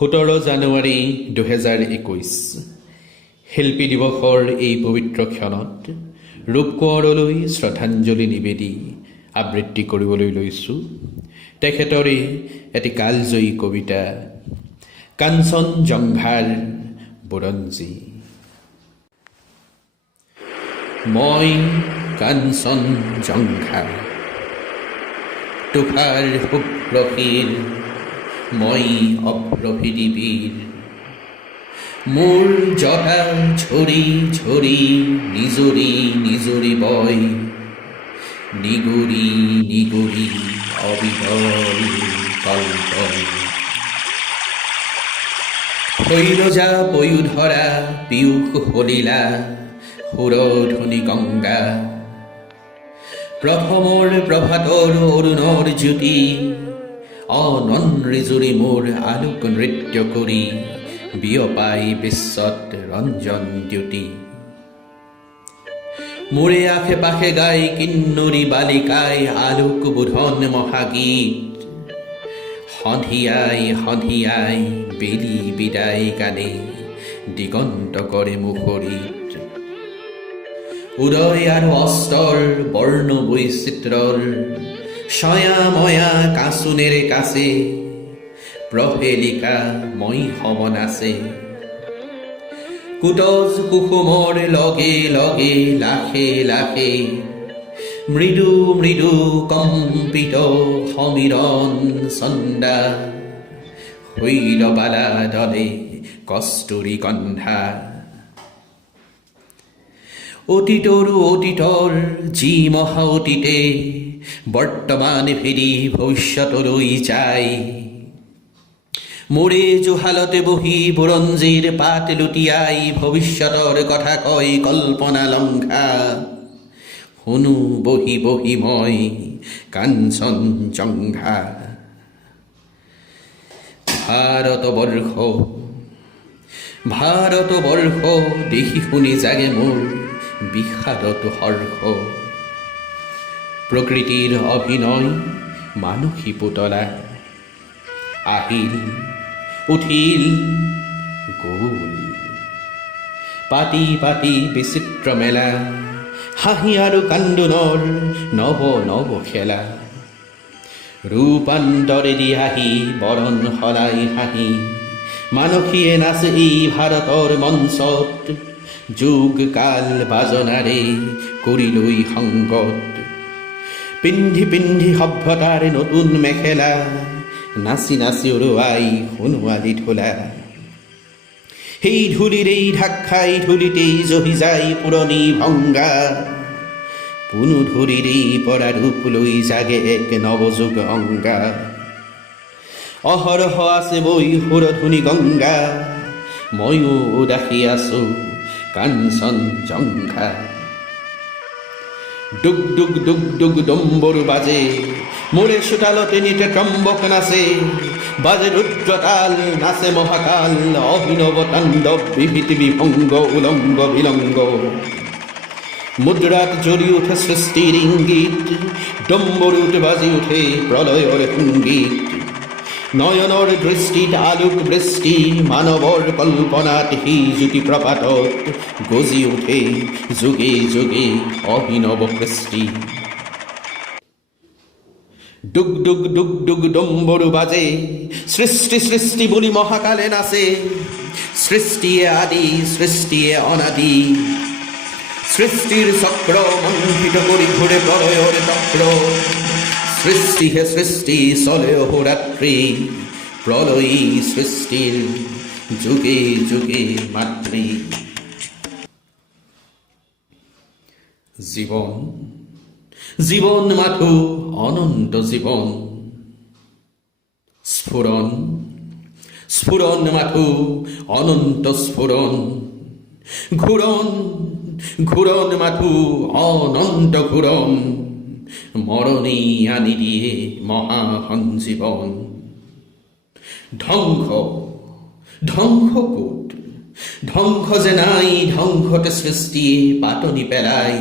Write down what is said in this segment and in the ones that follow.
17 জানুৱাৰী 2021 শিল্পী দিৱসৰ এই পবিত্ৰ ক্ষণত ৰূপকোঁৱৰলৈ শ্ৰদ্ধাঞ্জলি নিবেদি আবৃত্তি কৰিবলৈ লৈছোঁ তেখেতৰে এটি কালজয়ী কবিতা কাঞ্চন জংঘাৰ বুৰঞ্জী। মই কাঞ্চন জংঘা তুষাৰ শুভ্ৰশীৰ মই অভ্ৰপৃথিৱীৰ মোৰ জটা ঝৰি ঝৰি নিজৰি নিজৰি বয় নিগুৰি নিগুৰি অবিৰল কল্পল শৈলজা পয়ুধৰা পীয়ুষ সলিলা সুৰধুনি গংগা প্ৰথমৰ প্ৰভাতৰ অৰুণৰ জ্যোতি অনন্ৰিজুৰি মোৰ আলোক নৃত্য কৰি বিয়পাই বিশ্বত ৰঞ্জন দ্যুতি মোৰে আশে পাশে গাই কিন্নৰী বালিকাই আলোক বোধন মহাগীত সন্ধিয়াই সন্ধিয়াই বেলি বিদায় গানে দিগন্ত কৰে মুখৰিত উদয় আৰু অস্তৰ বৰ্ণ বৈচিত্ৰৰ ছয়াময়া কাঁচোনেৰে কাছে প্ৰহেলিকা মই সমন আছে কুটজ কুসুমৰ লগে লগে লাখে লাখে মৃদু মৃদু কম্পিত সমীৰণ চন্দা শৈলবালা দলে কস্তুৰী কন্ধা অতীতৰো অতীতৰ যি মহা অতীতে বৰ্তমান ফেৰি ভৱিষ্যতলৈ যায় মোৰে জুহালতে বহি বুৰঞ্জীৰ পাত লুটিয়াই ভৱিষ্যতৰ কথা কয় কল্পনা লংঘা শুনো বহি বহি মই কাঞ্চন জংঘা ভাৰতবৰ্ষ দেখি শুনি জাগে মোৰ বিষাদত হৰ্ষ প্ৰকৃতিৰ অভিনয় মানসী পুতলা আহিল উঠিল গ'ল পাতি পাতি বিচিত্ৰ মেলা হাঁহি আৰু কান্দোনৰ নৱ নৱ খেলা ৰূপান্তৰেদি আহি বৰণ সলাই হাঁহি মানসীয়ে নাচে এই ভাৰতৰ মঞ্চত যুগ কাল বাজনাৰে কৰিলৈ সংগত পিন্ধি পিন্ধি সভ্যতাৰ নতুন মেখেলা নাচি নাচি উৰুৱাই সোণোৱালী ঢোলা সেই ধূলিৰেই ঢাক খাই ধূলিতেই জহি যায় পুৰণি ভংগা পুনু ধূলিৰেই পৰা ৰূপ লৈ জাগে এক নৱযুগ অংগা অহৰহ আছে বৈ সুৰধুনি গংগা ময়ো উদাসী আছো কাঞ্চন জংঘা ডুগ ডুগ ডুগ ডুগ ডম্বৰু বাজে মোৰে চোতালতে নিতে ত্ৰম্বক নাচে বাজে ৰুদ্ৰতাল নাচে মহাকাল অভিনৱ তাণ্ডৱ বিভীত বিভংগ উলংগ বিলংগ মুদ্ৰাত জ্বলি উঠে সৃষ্টিৰ ইংগিত ডম্বৰুত বাজি উঠে প্ৰলয়ৰ সংগীত নয়নৰ দৃষ্টিত আলোক বৃষ্টি মানৱৰ কল্পনাত সি জ্যোতি প্ৰপাতত গজি উঠে যুগে যুগে অভিনৱ কৃষ্টি ডুগ ডুগ ডুগ ডুগ ডম্বৰু বাজে সৃষ্টি সৃষ্টি বুলি মহাকালে নাচে সৃষ্টিয়ে আদি সৃষ্টিয়ে অনাদি সৃষ্টিৰ চক্ৰ মণ্ডিত কৰি ঘূৰে প্ৰলয়ৰ চক্ৰ সৃষ্টিহে সৃষ্টি চলে অহোৰাত্ৰি প্ৰলয়ী সৃষ্টিৰ যুগে যুগে মাতৃ জীৱন জীৱন মাথো অনন্ত জীৱন স্ফুৰণ স্ফুৰণ মাথো অনন্ত স্ফুৰণ ঘূৰণ ঘূৰণ মাথো অনন্ত ঘূৰণ মৰণেই আনি দিয়ে মহাসঞ্জীৱন ধ্বংস ধ্বংস ক'ত ধ্বংস যে নাই ধ্বংসতে সৃষ্টিয়ে পাতনি পেলাই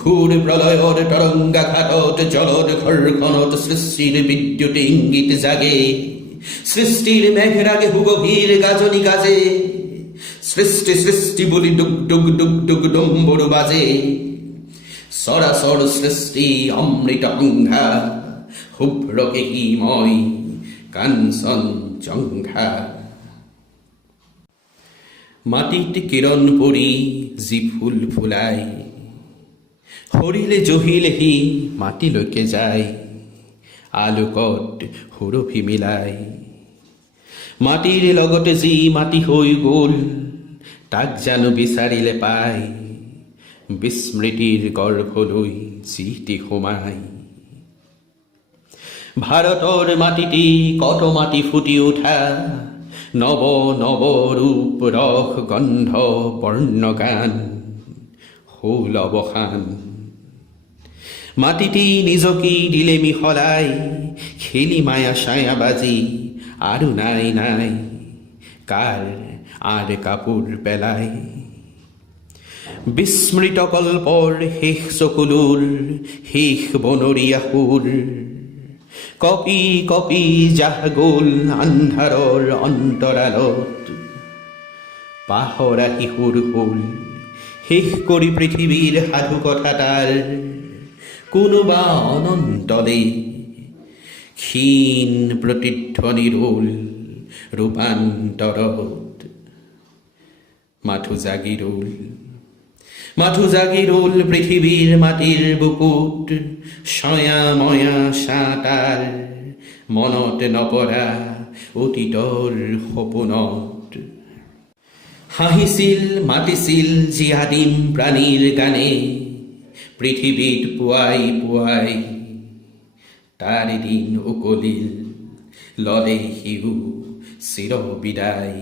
ঘূৰ প্ৰলয়ৰ তৰংগাঘাতত জলৰ ঘৰখনত সৃষ্টিৰ বিদ্যুৎ ইংগিত জাগে সৃষ্টির মেঘরাগে হুগভীর গাজনি গাজে, সৃষ্টি সৃষ্টি বলি ডুগ ডুগ ডুগ ডুগ ডম্বরু বাজে, সরাসর সৃষ্টি অমৃত অঙ্ঘা, হুভ্রকে হিময় কাঞ্চন জঙ্ঘা। মাটিত কিরণ পৰি যি ফুল ফুলাই, সৰিলে জহিলেহি মাটিলৈকে যায়, আলোকত সুৰভি মিলাই। মাটিৰ লগতে যি মাটি হৈ গ'ল, তাক জানো বিচাৰিলে পায়, বিস্মৃতিৰ গৰ্ভলৈ যিটি সোমাই। ভাৰতৰ মাটিতে কত মাটি ফুটি উঠা, নৱ নৱ ৰূপ ৰস গন্ধ বৰ্ণগান হ'ল অৱসান। মাটিতেই নিজকি দিলে মিহলাই, খেলি মায়া ছায়া বাজি আৰু নাই নাই কাৰ আৰ কাপোৰ পেলাই। বিস্মৃত কল্পৰ শেষ চকুলোৰ শেষ বনৰীয়া সুৰ, কপি কপি যাহ গ'ল আন্ধাৰৰ অন্তৰালত। পাহৰা শিশুৰ হ'ল শেষ কৰি পৃথিৱীৰ সাধু কথা তাৰ, কোনোবা অনন্তলে ক্ষীণ প্ৰতিধ্বনি ৰ'ল ৰূপান্তৰত। মাথো জাগি ৰ'ল, মাথো জাগি ৰ'ল পৃথিৱীৰ মাটিৰ বুকুত, ছয়া ময়া ছাঁটাৰ মনত নপৰা অতীতৰ সপোনত। হাঁহিছিল মাতিছিল যি আদিম প্ৰাণীৰ গানে, পৃথিৱীত পুৱাই পুৱাই তাৰ দিন উকলিল, ললে সিও চিৰ বিদায়।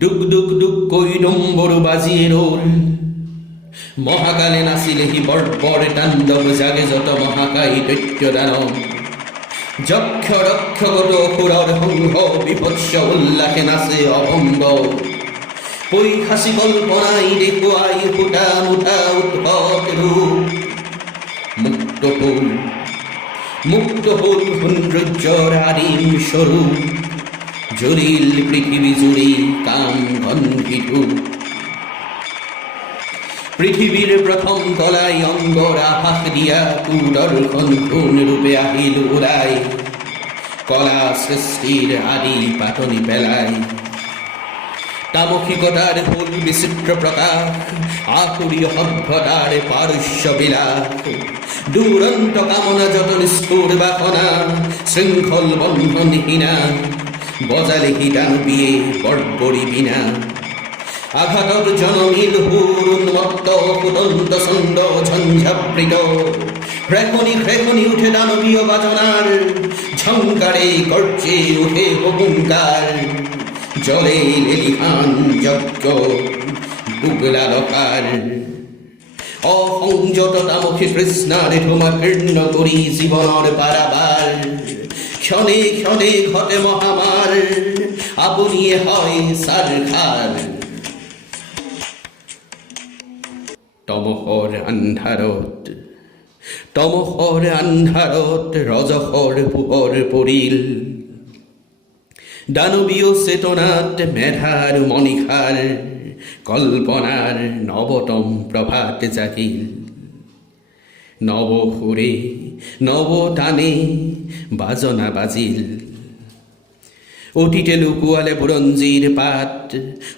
ডুগ ডুগ ডুগ কৈ ডম্বৰু বাজি ৰ'ল, মহাকালে নাচিলেহি বৰ্বৰ তাণ্ডৱ, জাগে যত মহাকায় দৈত্য দানৱ। যক্ষ ৰক্ষগত অসুৰৰ সংঘ, বিভৎস উল্লাসে নাচে অভংগ। পৈশাচী কল্পনাই দেখুৱাই ফুটা মুঠা উৎকট ৰূপ। মুক্ত হ'ল সৌন্দৰ্যৰ আদিম স্বৰূপ, জ্বলিল পৃথিৱী জুৰি কাম গন্ধিত। পৃথিৱীৰ প্ৰথম কলাই অংগৰ আভাস দিয়া কুদৰ্শন ঘূৰ্ণ ৰূপে আহিল ওলাই, কলা সৃষ্টিৰ আদি পাতনি পেলাই। তামসিকতাৰ হ'ল বিচিত্ৰ প্ৰকাশ, আসুৰীয় সভ্যতাৰ পাৰস্য বিলাস। দুৰন্ত কামনা যত নিষ্ঠুৰ বাসনা, শৃংখল বন্ধনহীনা, বজালেহি দানবীয়ে বৰ্বৰী বিনা। আঘাতত জনমিল সুৰ উন্মত্ত, ফুটন্ত ছন্দ ঝঞ্ঝাবৃত। ফ্ৰেখনি ফ্ৰেখনি উঠে দানবীয় বাজনাৰ, ঝংকাৰে গৰ্জে উঠে হুংকাৰ। জলে লেলিহান যজ্ঞ দুগলালকাৰ, অসংযত তামসী কৃষ্ণাৰ ধুমাকীৰ্ণ কৰি জীৱনৰ পাৰাবাৰ। ক্ষণে ক্ষণে ঘটে মহামাৰ, আপুনিয়ে হয় চাৰখাৰ। তমসৰ আন্ধাৰত ৰজসৰ পোহৰ পৰিল, দানবীয় চেতনাত মেধাৰ মনিষাৰ, কল্পনাৰ নৱতম প্ৰভাত জাগিল। নৱ সুৰে নৱ তানে বাজনা বাজিল, অতীতে লুকুৱালে বুৰঞ্জীৰ পাত,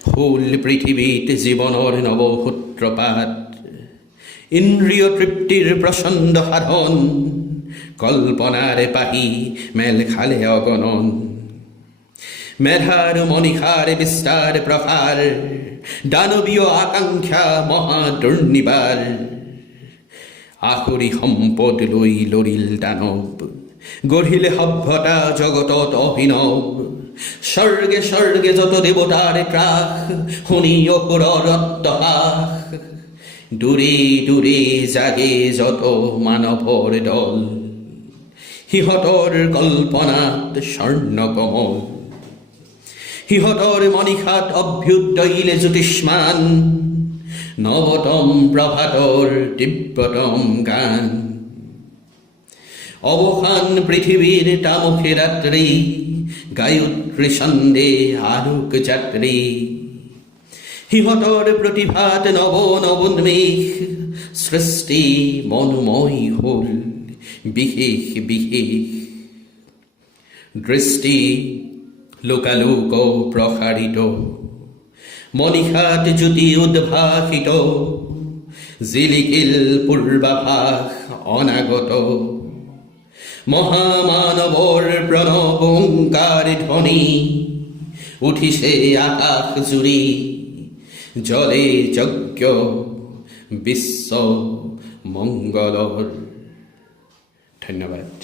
হ'ল পৃথিৱীত জীৱনৰ নৱসূত্ৰপাত। ইন্দ্ৰিয় তৃপ্তিৰ প্ৰচণ্ড সাধন, কল্পনাৰে পাহি মেল খালে অগণন। মেধাৰ মনিষাৰ বিস্তাৰ প্ৰসাৰ, দানবীয় আকাংক্ষা মহা দুৰ্নিবাৰ। আসুৰী সম্পদ লৈ লৰিল দানৱ, গঢ়িলে সভ্যতা জগতত অভিনৱ। স্বৰ্গে স্বৰ্গে যত দেৱতাৰ ত্ৰাস, শুনি অসুৰৰ অট্টহাস। দূৰে দূৰে জাগে যত মানৱৰ দল, সিহঁতৰ কল্পনাত স্বৰ্ণকমল। সিহঁতৰ মনিষাত অভ্যুদয়িলে জ্যোতিষ্মান, নৱতম প্ৰভাতৰ দিব্যতম গান। অবসান পৃথিবীৰ তামুখে ৰাত্ৰি, গায়ত্ৰী ছন্দে আলোক যাত্ৰী। সিহঁতৰ প্ৰতিভাত নৱ নৱোন্মেষ, সৃষ্টি মনোময় হ'ল বিশেষ বিশেষ। দৃষ্টি লোকালোক প্ৰসাৰিত, মনিষাত জ্যোতি উদ্ভাসিত, জিলিকিল পূৰ্বাভাস অনাগত। মহামানৱৰ প্ৰণৱ ওংকাৰ ধ্বনি, উঠিছে আকাশ জুৰি, জলে যজ্ঞ বিশ্ব মংগলৰ। ধন্যবাদ।